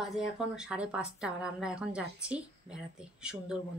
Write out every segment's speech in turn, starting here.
বাজে এখন 5:30 আর আমরা এখন যাচ্ছি বেড়াতে সুন্দরবন।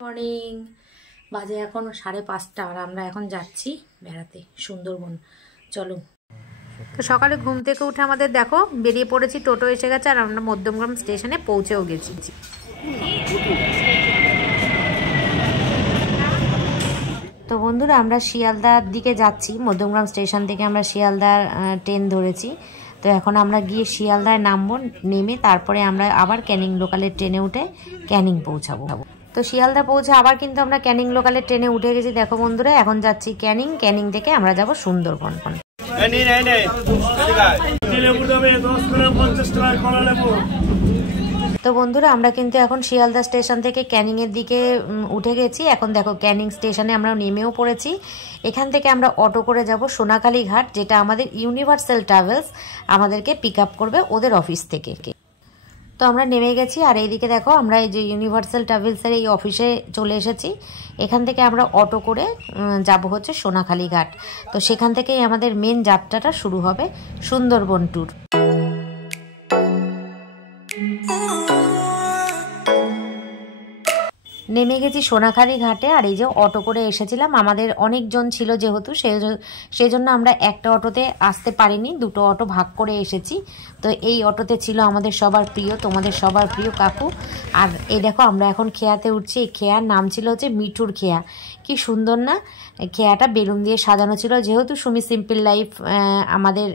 মর্নিং, বাজে এখন 5:30 আর আমরা এখন যাচ্ছি বেড়াতে সুন্দরবন। চলো। তো সকালে ঘুম থেকে উঠে আমাদের দেখো বেরিয়ে পড়েছি, টোটো এসে গেছে আর আমরা মধ্যমগ্রাম স্টেশনে পৌঁছেও গেছি। তো বন্ধুরা আমরা শিয়ালদার দিকে যাচ্ছি, মধ্যমগ্রাম স্টেশন থেকে আমরা শিয়ালদার ট্রেন ধরেছি। তো এখন আমরা গিয়ে শিয়ালদায় নামবো, নেমে তারপরে আমরা আবার ক্যানিং লোকালের ট্রেনে উঠে ক্যানিং পৌঁছাবো। তো শিয়ালদা পৌঁছে আবার কিন্তু আমরা ক্যানিং লোকালের ট্রেনে উঠে গেছি। দেখো বন্ধুরা এখন যাচ্ছি ক্যানিং, ক্যানিং থেকে আমরা যাব সুন্দরবন। তো বন্ধুরা আমরা কিন্তু এখন শিয়ালদা স্টেশন থেকে ক্যানিং এর দিকে উঠে গেছি। এখন দেখো ক্যানিং স্টেশনে আমরা নেমেও পড়েছি। এখান থেকে আমরা অটো করে যাব সোনাখালী ঘাট, যেটা আমাদের ইউনিভার্সাল ট্রাভেলস আমাদেরকে পিক আপ করবে ওদের অফিস থেকে। তো আমরা নেমে গেছি আর এইদিকে দেখো আমরা এই যে ইউনিভার্সাল ট্রাভেলসের এই অফিসে চলে এসেছি। এখান থেকে আমরা অটো করে যাব হচ্ছে সোনাখালী ঘাট। তো সেখান থেকেই আমাদের মেন যাত্রাটা শুরু হবে, সুন্দরবন ট্যুর। নেমে গেছি সোনাখালী ঘাটে আর এই যে অটো করে এসেছিলাম। আমাদের অনেকজন ছিল যেহেতু, সেজন্য আমরা একটা অটোতে আসতে পারিনি, দুটো অটো ভাগ করে এসেছি। তো এই অটোতে ছিল আমাদের সবার প্রিয়, তোমাদের সবার প্রিয় কাকু। আর এই দেখো আমরা এখন খেয়াতে উঠছি। এই খেয়ার নাম ছিল হচ্ছে মিঠুর খেয়া। কি সুন্দর না, খেয়াটা বেলুন দিয়ে সাজানো ছিল। যেহেতু সুমি সিম্পল লাইফ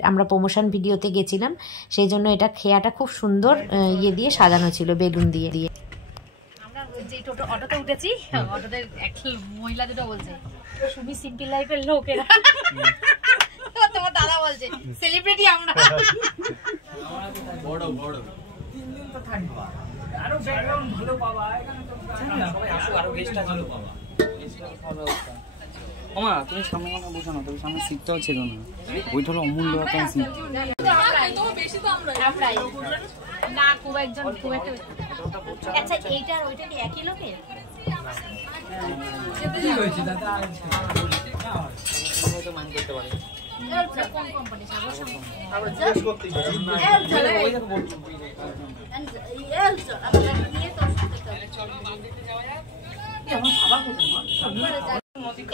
আমরা প্রমোশন ভিডিওতে গেছিলাম, সেই জন্য এটা খেয়াটা খুব সুন্দর ইয়ে দিয়ে সাজানো ছিল, বেলুন দিয়ে। যে টোটো অটোতে উঠেছি, অটোতে এক মহিলা দুটো বলছে সুমি সিম্পল লাইফের লোকেরা, তোমার দাদা বলছে সেলিব্রিটি আমরা। বড় বড় 3 দিন তো থাকবা, আরো ব্যাকগ্রাউন্ড ভালো পাবা, এখানে তো সবাই আসো, আরো গেস্ট আসো পাবা। ওমা তুমি সামনে কথা বসো না, তুমি সামনে সিটটাও ছিল না, ওইটা হলো অমূল্য একটা সিট। বেশি তো আমরাই না, খুব একটা। আচ্ছা এইটা আর ওইটা কি একই লোকের? কি হয়েছে দাদা? তো মান করতে পারে কোন কোম্পানি? আমরা জিজ্ঞেস করতেই পারি।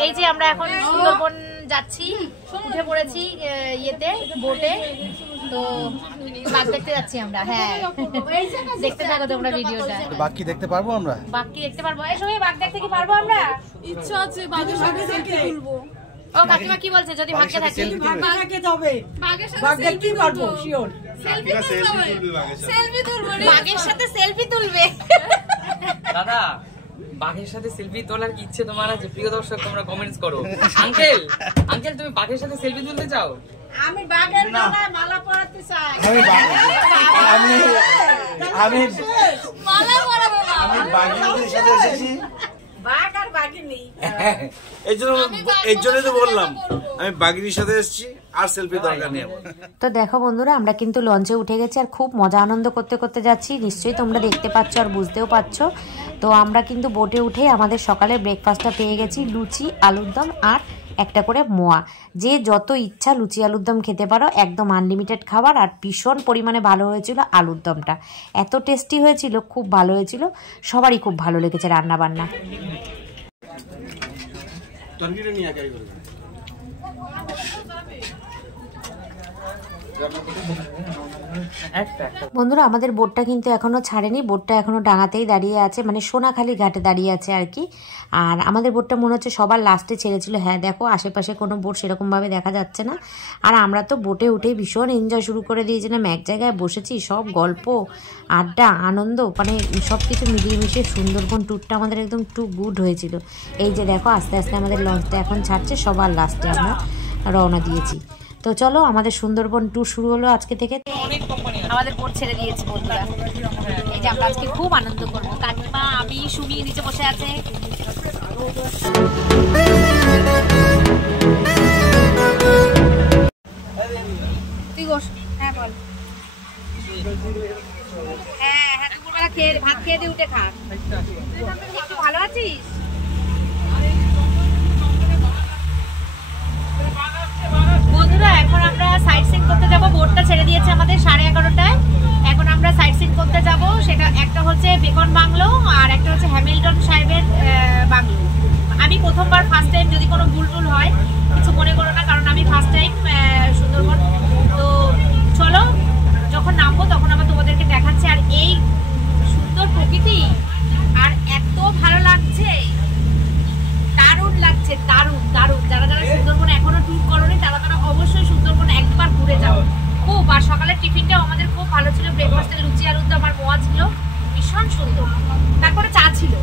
এই যে আমরা এখন সুন্দরবন যাচ্ছি, উঠে পড়েছি ইয়েতে, বোটে। তো বাঘ দেখতে যাচ্ছি আমরা। হ্যাঁ দেখতে থাকো তোমরা ভিডিওটা। বাঘ কি দেখতে পারবো আমরা? বাঘ কি দেখতে পারবো? এই সময় বাঘ দেখতে কি পারবো আমরা? ইচ্ছা আছে বাঘের সাথে সেলফি তুলবো। ও কাকিমা কি বলছে, যদি ভাগ্যে থাকে? ভাগ্যে যাবে, বাঘের সাথে সেলফি পারবো শিওর। সেলফি তুলবো, বাঘের সাথে সেলফি তুলবে। দাদা বাঘের সাথে সেলফি তোলার কি ইচ্ছে তোমার আছে? প্রিয় দর্শক তোমরা কমেন্টস করো। আঙ্কেল তুমি বাঘের সাথে সেলফি তুলতে চাও? আমি বাঘের গলায় মালা পরাতে চাই। আমি মালা পরাবো। আমি বাঘের সাথে এসেছি, বাঘ আর বাঘিনী। এই জন্যই তো বললাম আমি বাঘিনীর সাথে এসেছি, আর সেলফি দরকার নেই। তো দেখো বন্ধুরা আমরা কিন্তু লঞ্চে উঠে গেছি আর খুব মজা আনন্দ করতে করতে যাচ্ছি। নিশ্চয়ই তোমরা দেখতে পাচ্ছ আর বুঝতেও পারছো। তো আমরা কিন্তু বোটে উঠে আমাদের সকালে ব্রেকফাস্টটা পেয়ে গেছি, লুচি, আলুর দম আর একটা করে মোয়া। যে যত ইচ্ছা লুচি আলুর দম খেতে পারো, একদম আনলিমিটেড খাবার। আর ভীষণ পরিমাণে ভালো হয়েছিল আলুর দমটা, এত টেস্টি হয়েছিল, খুব ভালো হয়েছিল। সবারই খুব ভালো লেগেছে রান্না বান্না। বন্ধুরা আমাদের বোটটা কিন্তু এখনো ছাড়েনি, বোটটা এখনো ডাঙাতেই দাঁড়িয়ে আছে, মানে সোনাখালি ঘাটে দাঁড়িয়ে আছে আর কি। আর আমাদের বোটটা মনে হচ্ছে সবার লাস্টে ছেড়েছিল। হ্যাঁ দেখো আশেপাশে কোনো বোট সেরকমভাবে দেখা যাচ্ছে না। আর আমরা তো বোটে উঠেই ভীষণ এনজয় শুরু করে দিয়েছিলাম, এক জায়গায় বসেছি, সব গল্প আড্ডা আনন্দ মানে সব কিছু মিলিয়ে মিশিয়ে সুন্দরবন ট্যুরটা আমাদের একদম টু গুড হয়েছিল। এই যে দেখো আস্তে আস্তে আমাদের লঞ্চটা এখন ছাড়ছে, সবার লাস্টে আমরা রওনা দিয়েছি। তো চলো আমাদের সুন্দরবন ট্যুর শুরু হলো আজকে থেকে। আমাদের বোট ছেড়ে দিয়েছি বন্ধুরা, এই যে আমরা আজকে খুব আনন্দ করবো। কাকিমা আমি সুমি নিচে বসে আছে। হ্যাঁ বল। হ্যাঁ হ্যাঁ দুপুরবেলা খেয়ে ভাত খেয়ে দিয়ে উঠে খা। ভালো আছিস? বন্ধুরা এখন আমরা সাইট সিন করতে যাব, বোটটা ছেড়ে দিয়েছে আমাদের 11:30টায়। এখন আমরা সাইট সিন করতে যাব, সেটা একটা হচ্ছে বেকন বাংলো আর একটা হচ্ছে হ্যামিল্টন সাহেবের বাংলো। আমি প্রথমবার ফার্স্ট টাইম, যদি কোনো ভুল টুল হয় কিছু মনে করো না, কারণ আমি ফার্স্ট টাইম সুন্দরবন। তো চলো যখন নামবো তখন আবার তোমাদেরকে দেখাচ্ছি। আর এই সুন্দর প্রকৃতি আর এত ভালো লাগছে, দারুণ লাগছে, দারুণ দারুণ। যারা যারা সুন্দরবন এখনো ট্যুর করোনি তারা তারা অবশ্যই সুন্দরবন একবার ঘুরে যাও খুব। আর সকালের টিফিনটাও আমাদের খুব ভালো ছিল, ব্রেকফাস্টে লুচি আলুর দম আর মোয়া ছিল, ভীষণ সুন্দর। তারপরে চা ছিল।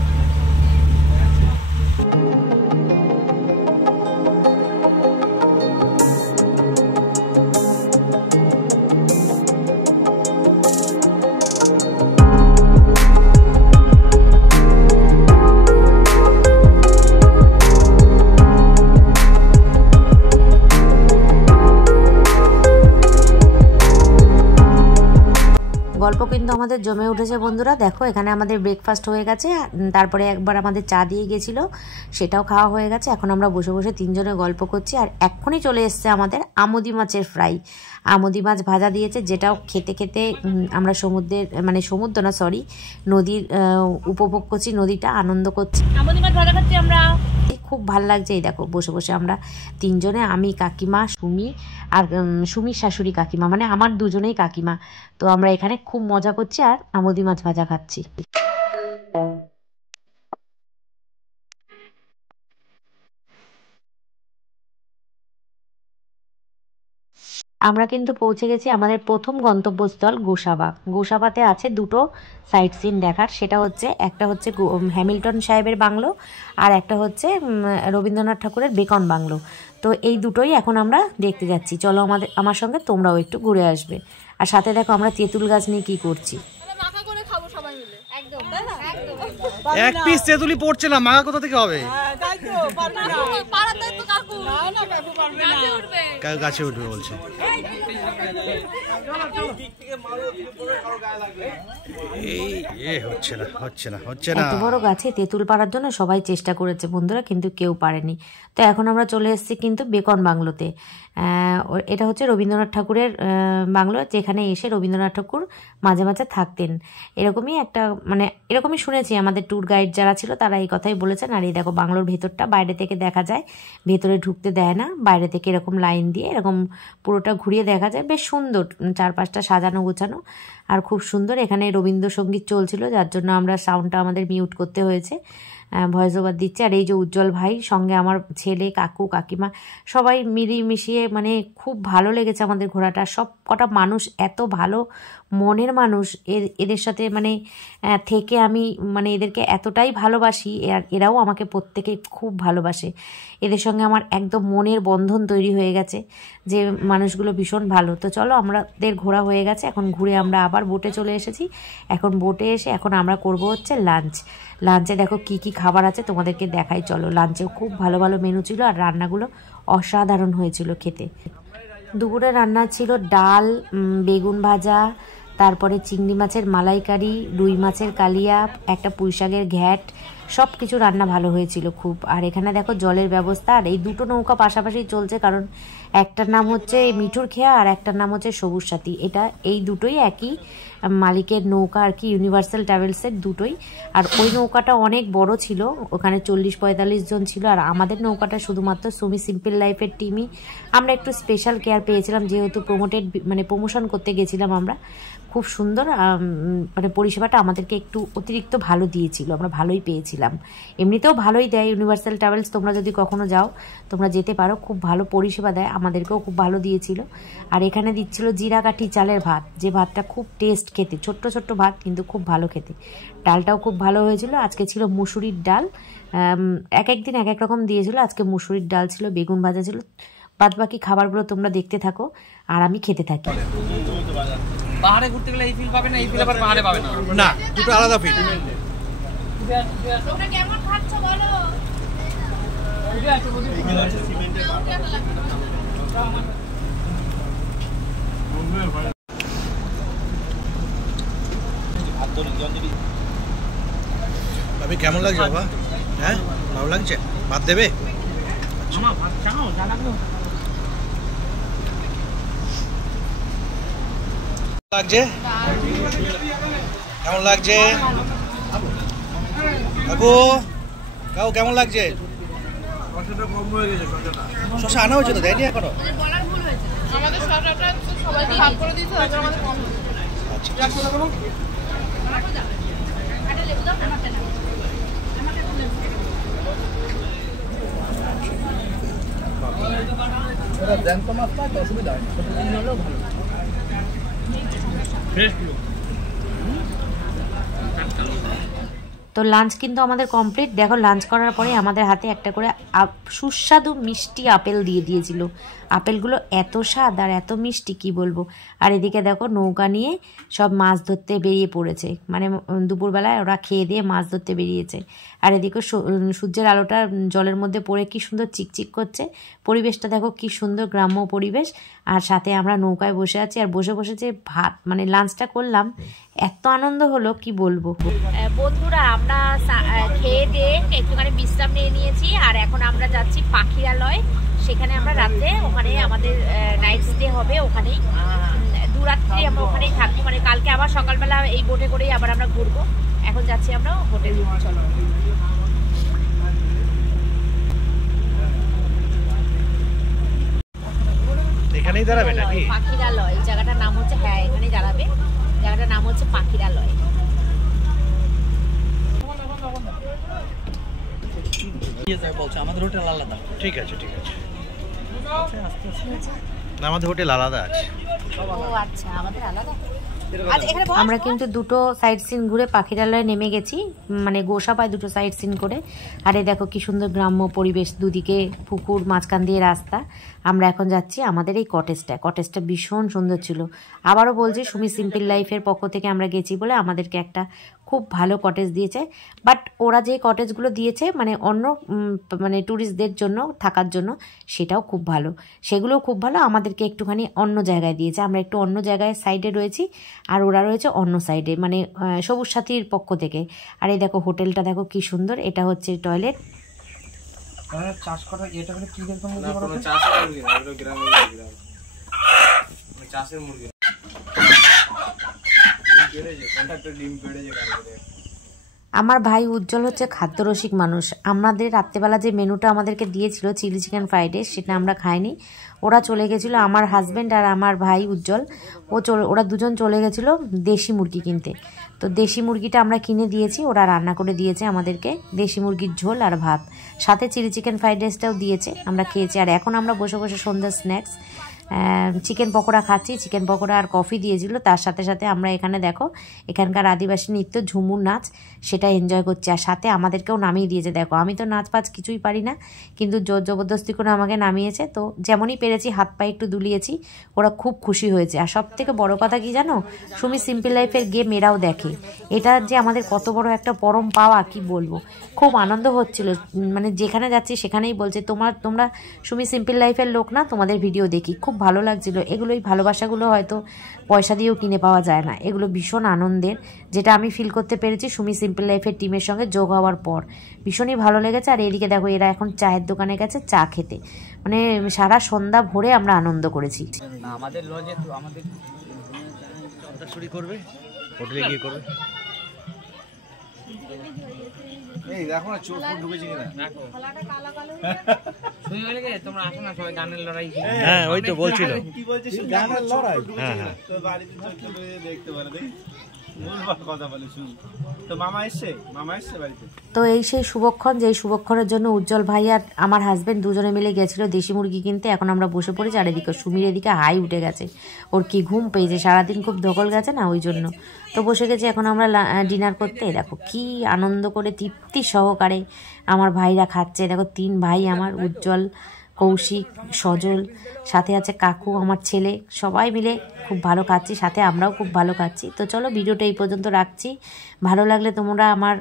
গল্প কিন্তু আমাদের জমে উঠেছে বন্ধুরা। দেখো এখানে আমাদের ব্রেকফাস্ট হয়ে গেছে, তারপরে একবার আমাদের চা দিয়ে গেছিল, সেটাও খাওয়া হয়ে গেছে। এখন আমরা বসে বসে তিনজনে গল্প করছি। আর এক্ষুনি চলে এসছে আমাদের আমুদি মাছের ফ্রাই, আমুদি মাছ ভাজা দিয়েছে, যেটাও খেতে খেতে আমরা সমুদ্রের মানে সমুদ্র না সরি নদীর উপভোগ করছি, নদীটা আনন্দ করছি। আমুদি মাছ ভাজা খাচ্ছি আমরা, খুব ভাল লাগছে। এই দেখো বসে বসে আমরা তিনজনে, আমি কাকিমা সুমি আর সুমির শাশুড়ি কাকিমা, মানে আমার দুজনেই কাকিমা। তো আমরা এখানে খুব মজা করছি আর আমুদি মাছ ভাজা খাচ্ছি। আমরা কিন্তু পৌঁছে গেছি আমাদের প্রথম গন্তব্যস্থল গোসাবা। গোসাবাতে আছে দুটো সাইট সিন দেখার, সেটা হচ্ছে একটা হচ্ছে হ্যামিল্টন সাহেবের বাংলো আর একটা হচ্ছে রবীন্দ্রনাথ ঠাকুরের বেকন বাংলো। তো এই দুটোই এখন আমরা দেখতে যাচ্ছি। চলো আমার সঙ্গে তোমরাও একটু ঘুরে আসবে। আর সাথে দেখো আমরা তেঁতুল গাছ নিয়ে কি করছি। এক পিস তেঁতুলি পড়ছিলাম, মাখা কোথা থেকে হবে? গাছে উঠবে বলছে। এত বড় গাছে তেঁতুল পাড়ার জন্য সবাই চেষ্টা করেছে বন্ধুরা, কিন্তু কেউ পারেনি। তো এখন আমরা চলে এসেছি কিন্তু বেকন বাংলোতে। এটা হচ্ছে রবীন্দ্রনাথ ঠাকুরের বাংলো, যেখানে এসে রবীন্দ্রনাথ ঠাকুর মাঝে মাঝে থাকতেন। এরকমই একটা মানে এরকমই শুনেছি, আমাদের ট্যুর গাইড যারা ছিল তারা এই কথাই বলেছেন। আর এই দেখো বাংলোর ভেতরটা বাইরে থেকে দেখা যায়, ভেতরে ঢুকতে দেয় না, বাইরে থেকে এরকম লাইন দিয়ে এরকম পুরোটা ঘুরিয়ে দেখা যায়। বেশ সুন্দর, চারপাশটা সাজানো গোছানো আর খুব সুন্দর। এখানে রবীন্দ্রসঙ্গীত চলছিল, যার জন্য আমরা সাউন্ডটা আমাদের মিউট করতে হয়েছে, ভয়েস ওভার দিচ্ছে। আর এই যে উজ্জ্বল ভাই, সঙ্গে আমার ছেলে, কাকু, কাকিমা, সবাই মিলিয়ে মিশিয়ে মানে খুব ভালো লেগেছে আমাদের ঘোরাটা। সব কটা মানুষ এত ভালো মনের মানুষ, এদের সাথে মানে থেকে আমি মানে এদেরকে এতটাই ভালোবাসি, আর এরাও আমাকে প্রত্যেকে খুব ভালোবাসে। এদের সঙ্গে আমার একদম মনের বন্ধন তৈরি হয়ে গেছে, যে মানুষগুলো ভীষণ ভালো। তো চলো আমাদের ঘোরা হয়ে গেছে, এখন ঘুরে আমরা আবার বোটে চলে এসেছি। এখন বোটে এসে এখন আমরা করব হচ্ছে লাঞ্চ। লাঞ্চে দেখো কি কি খাবার আছে তোমাদেরকে দেখাই, চলো। লাঞ্চেও খুব ভালো ভালো মেনু ছিল আর রান্নাগুলো অসাধারণ হয়েছিল খেতে। দুপুরে রান্না ছিল ডাল, বেগুন ভাজা, তারপরে চিংড়ি মাছের মালাইকারি, রুই মাছের কালিয়া, একটা পুঁইশাকের ঘ্যাট, সব কিছু রান্না ভালো হয়েছিল খুব। আর এখানে দেখো জলের ব্যবস্থা, আর এই দুটো নৌকা পাশাপাশি চলছে, কারণ একটার নাম হচ্ছে মিঠুর খেয়া আর একটার নাম হচ্ছে সবুজ সাথী। এই দুটোই একই মালিকের নৌকা আর কি, ইউনিভার্সাল ট্রাভেলসের দুটোই। আর ওই নৌকাটা অনেক বড় ছিল, ওখানে 40-45 জন ছিল। আর আমাদের নৌকাটা শুধুমাত্র সুমি সিম্পল লাইফের টিমই। আমরা একটু স্পেশাল কেয়ার পেয়েছিলাম, যেহেতু প্রমোশন করতে গেছিলাম আমরা। খুব সুন্দর মানে পরিষেবাটা আমাদেরকে একটু অতিরিক্ত ভালো দিয়েছিল, আমরা ভালোই পেয়েছিলাম। এমনিতেও ভালোই দেয় ইউনিভার্সাল ট্রাভেলস, তোমরা যদি কখনো যাও তোমরা যেতে পারো, খুব ভালো পরিষেবা দেয়, আমাদেরকেও খুব ভালো দিয়েছিল। আর এখানে দিচ্ছিল জিরাকাঠি চালের ভাত, যে ভাতটা খুব টেস্ট খেতে, ছোট্ট ছোট্ট ভাত কিন্তু খুব ভালো খেতে। ডালটাও খুব ভালো হয়েছিল। আজকে ছিল মুসুরির ডাল, এক একদিন এক এক রকম দিয়েছিল, আজকে মুসুরির ডাল ছিল, বেগুন ভাজা ছিল। বাদ বাকি খাবারগুলো তোমরা দেখতে থাকো আর আমি খেতে থাকি। পাহাড়ে ঘুরতে গেলে এই ফিল পাবে না, এই ফিল আবার পাহাড়ে পাবে না, না দুটো আলাদা ফিল। তোমরা কেমন খাচ্ছ বলো? ভাবি কেমন লাগছে বাবা? হ্যাঁ ভালো লাগছে? ভাত দেবে? লাগছে? কেমন লাগছে কাকু? কাকু কেমন লাগছে? শশা আনা হয়েছে তো, দেয়নি এখনো? আমাদের শশাটা সবাইকে ভাগ করে দিতে হবে, আমাদের কম। তো লাঞ্চ কিন্তু আমাদের কমপ্লিট। দেখো লাঞ্চ করার পরে আমাদের হাতে একটা করে সুস্বাদু মিষ্টি আপেল দিয়ে দিয়েছিল। আপেলগুলো এত স্বাদ আর এত মিষ্টি কি বলবো। আর এদিকে দেখো নৌকা নিয়ে সব মাছ ধরতে বেরিয়ে পড়েছে, মানে দুপুরবেলায় ওরা খেয়ে দিয়ে মাছ ধরতে বেরিয়েছে। আর এদিকে সূর্যের আলোটা জলের মধ্যে পড়ে কি সুন্দর চিকচিক করছে। পরিবেশটা দেখো কি সুন্দর, গ্রাম্য পরিবেশ। আর সাথে আমরা নৌকায় বসে আছি, আর বসে বসে যে ভাত মানে লাঞ্চটা করলাম, এত আনন্দ হলো কি বলবো। বন্ধুরা আমরা খেয়ে দিয়ে একটুখানি বিশ্রাম নিয়ে নিয়েছি, আর এখন আমরা যাচ্ছি পাখিরালয়। সেখানে আমরা রাত্রে ওখানে আমাদের নাইট স্টে হবে, ওখানেই দুরাত্রি আমরা ওখানেই থাকবো। মানে কালকে আবার সকালবেলা এই বোটে করেই আবার আমরা ঘুরবো। এখন যাচ্ছি আমরা হোটেল। চলো এখানেই দাঁড়াবে নাকি? পাখিরালয় এই জায়গাটার নাম হচ্ছে, হ্যাঁ এখানেই দাঁড়াবে। জায়গাটার নাম হচ্ছে পাখিরালয়। আমাদের হোটেল আলাদা। ঠিক আছে ঠিক আছে, আমাদের হোটেল আলাদা আছে। ও আচ্ছা, আমাদের আলাদা। আমরা কিন্তু দুটো সাইড সিন ঘুরে পাখিরালয়ে নেমে গেছি, মানে গোসাপায় দুটো সাইড সিন করে। আরে দেখো কি সুন্দর গ্রাম্য পরিবেশ, দুদিকে পুকুর, মাঝখান দিয়ে রাস্তা। আমরা এখন যাচ্ছি আমাদের এই কটেজটা ভীষণ সুন্দর ছিল। আবারও বলছি, সুমি সিম্পল লাইফের পক্ষ থেকে আমরা গেছি বলে আমাদেরকে একটা খুব ভালো কটেজ দিয়েছে। বাট ওরা যে কটেজগুলো দিয়েছে মানে অন্য মানে ট্যুরিস্টদের জন্য থাকার জন্য, সেটাও খুব ভালো, সেগুলোও খুব ভালো। আমাদেরকে একটুখানি অন্য জায়গায় দিয়েছে, আমরা একটু অন্য জায়গায় সাইডে রয়েছি, আর ওরা রয়েছে অন্য সাইডে, মানে সবুজ সাথীর পক্ষ থেকে। আর এই দেখো হোটেলটা দেখো কি সুন্দর, এটা হচ্ছে টয়লেট। চাষ করা এটা মানে কি দেখতে মুরগি করা? চাষের মুরগি না, এটা গ্রামের মুরগি না, চাষের মুরগি। ডিম পেড়েছে কালকে। আমার ভাই উজ্জ্বল হচ্ছে খাদ্যরসিক মানুষ। আমাদের রাত্রেবেলা যে মেনুটা আমাদেরকে দিয়েছিল চিলি চিকেন ফ্রাইড রাইস, সেটা আমরা খাইনি। ওরা চলে গেছিলো, আমার হাজব্যান্ড আর আমার ভাই উজ্জ্বল, ওরা দুজন চলে গেছিলো দেশি মুরগি কিনতে। তো দেশি মুরগিটা আমরা কিনে দিয়েছি, ওরা রান্না করে দিয়েছে আমাদেরকে দেশি মুরগির ঝোল আর ভাত, সাথে চিলি চিকেন ফ্রাইড রাইসটাও দিয়েছে, আমরা খেয়েছি। আর এখন আমরা বসে বসে সন্ধ্যার স্ন্যাক্স চিকেন পকোড়া খাচ্ছি। চিকেন পকোড়া আর কফি দিয়েছিল, তার সাথে সাথে আমরা এখানে দেখো এখানকার আদিবাসী নৃত্য ঝুমুর নাচ, সেটা এনজয় করছি। আর সাথে আমাদেরকেও নামিয়ে দিয়েছে। দেখো আমি তো নাচ পাচ কিছুই পারি না, কিন্তু জোর জবরদস্তি করে আমাকে নামিয়েছে। তো যেমনই পেরেছি হাত পায়ে একটু দুলিয়েছি, ওরা খুব খুশি হয়েছে। আর সব থেকে বড় কথা কি জানো, সুমি সিম্পল লাইফের গেম এরাও দেখে। এটা যে আমাদের কত বড় একটা পরম পাওয়া কি বলবো। খুব আনন্দ হচ্ছিল, মানে যেখানে যাচ্ছি সেখানেই বলছে তোমরা সুমি সিম্পল লাইফের লোক না, তোমাদের ভিডিও দেখি। খুব ভালো লাগছিল। এগুলোই ভালোবাসাগুলো হয়তো পয়সা দিয়েও কিনে পাওয়া যায় না, এগুলো ভীষণ আনন্দের, যেটা আমি ফিল করতে পেরেছি সুমি সিম্পল লাইফের টিমের সঙ্গে যোগ হওয়ার পর। ভীষণই ভালো লেগেছে। আর এদিকে দেখো এরা এখন চায়ের দোকানে গেছে চা খেতে, মানে সারা সন্ধ্যা ভরে আমরা আনন্দ করেছি। আমাদের লজে তো আমাদের শুরু করবে, হোটেলে গিয়ে করবে। এই দেখো না চোখ ঢুকেছে কিনা। দেখো শুনি বলে গেছে তোমরা আসো না সবাই গানের লড়াই। হ্যাঁ ওই তো বলছিল কি বলছিস গানের লড়াই? হ্যাঁ তো বাড়িতে চোখ দেখতে পারে দেখ কথা বলে শুন। তো মামা এসছে বাড়িতে। তো এই সেই শুভক্ষণ, যে শুভক্ষণের জন্য উজ্জ্বল ভাই আর আমার হাজবেন্ড দুজনে মিলে গেছিল দেশি মুরগি কিনতে। এখন আমরা বসে পড়েছি, আর এদিকে সুমির এদিকে হাই উঠে গেছে, ওর কি ঘুম পেয়েছে, সারাদিন খুব ধকল গেছে না ওই জন্য। তো বসে গেছি এখন আমরা ডিনার করতে। দেখো কি আনন্দ করে তৃপ্তি সহকারে আমার ভাইরা খাচ্ছে। দেখো 3 ভাই আমার, উজ্জ্বল, কৌশিক, সজল, সাথে আছে কাকু, আমার ছেলে, সবাই মিলে খুব ভালো খাচ্ছি, সাথে আমরাও খুব ভালো খাচ্ছি। তো চলো ভিডিওটা এই পর্যন্ত রাখছি। ভালো লাগলে তোমরা আমার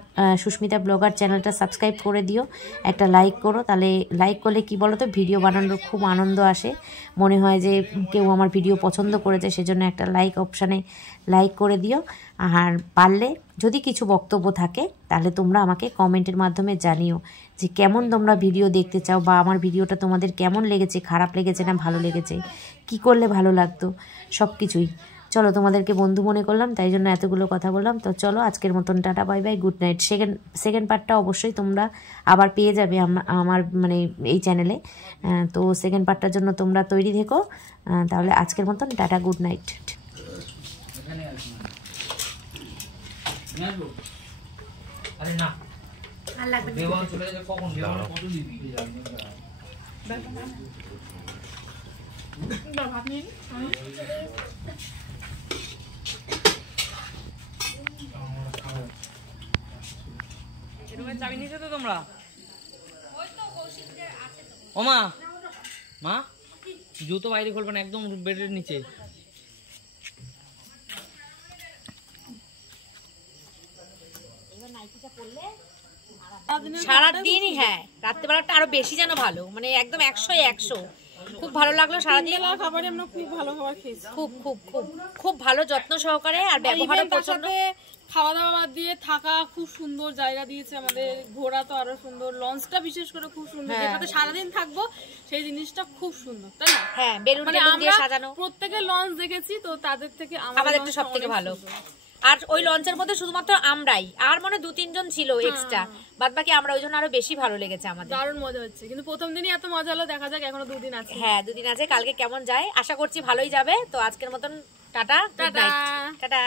সুস্মিতা ব্লগার চ্যানেলটা সাবস্ক্রাইব করে দিও, একটা লাইক করো। তাহলে লাইক করলে কি বলো তো, ভিডিও বানানোর খুব আনন্দ আসে, মনে হয় যে কেউ আমার ভিডিও পছন্দ করেছে, সেজন্য একটা লাইক অপশানে লাইক করে দিও। আর পারলে যদি কিছু বক্তব্য থাকে তাহলে তোমরা আমাকে কমেন্টের মাধ্যমে জানিও যে কেমন তোমরা ভিডিও দেখতে চাও, বা আমার ভিডিওটা তোমাদের কেমন লেগেছে, খারাপ লেগেছে না ভালো লেগেছে, কি করলে ভালো লাগতো, সব কিছুই। চলো তোমাদেরকে বন্ধু মনে করলাম, তাই জন্য এতগুলো কথা বললাম। তো চলো আজকের মতন tata, bye bye, good night. Second পার্টটা অবশ্যই তোমরা আবার পেয়ে যাবে আমার মানে এই চ্যানেলে। তো সেকেন্ড পার্টটার জন্য তোমরা তৈরি থেকো। তাহলে আজকের মতন টাটা, গুড নাইট। আরে না দেওয়াল চলে গেছে কখন, দেওয়াল কত দিবি? ভাত নিয়ে চাবি নিয়েছো তো তোমরা? ও মা, মা জুতো বাইরে খুলবে না, একদম বেডের নিচে। সারাদিনই, হ্যাঁ রাত্রেবেলাটা আরো বেশি যেন ভালো, মানে একদম 100-100। খুব ভালো লাগলো সারাদিন। খাবারে আমরা খুব ভালো খাবার খেয়েছি, খুব খুব খুব খুব ভালো যত্ন সহকারে, আর ব্যবহারও পছন্দ। খাওয়া দাওয়া বাদ দিয়ে থাকা খুব সুন্দর জায়গা দিয়েছে আমাদের, ঘোরা তো আরো সুন্দর, লঞ্চটা বিশেষ করে খুব সুন্দর, যেটাতে সারাদিন থাকবো সেই জিনিসটা খুব সুন্দর, তাই না? হ্যাঁ বেলুন দিয়ে সাজানো। প্রত্যেকের লঞ্চ দেখেছি, তো তাদের থেকে আমাদেরটা সব থেকে ভালো। আর ওই লঞ্চের মধ্যে শুধুমাত্র আমরাই, আর মনে 2-3 জন ছিল এক্সট্রা, বাদ বাকি আমরা, ওই জন্য আরো বেশি ভালো লেগেছে আমাদের। দারুণ মজা হচ্ছে, কিন্তু প্রথম দিনই এত মজা হলো, দেখা যাক এখনো 2 দিন আছে। হ্যাঁ 2 দিন আছে, কালকে কেমন যায় আশা করছি ভালোই যাবে। তো আজকের মতন টাটা, গুড নাইট, টাটা।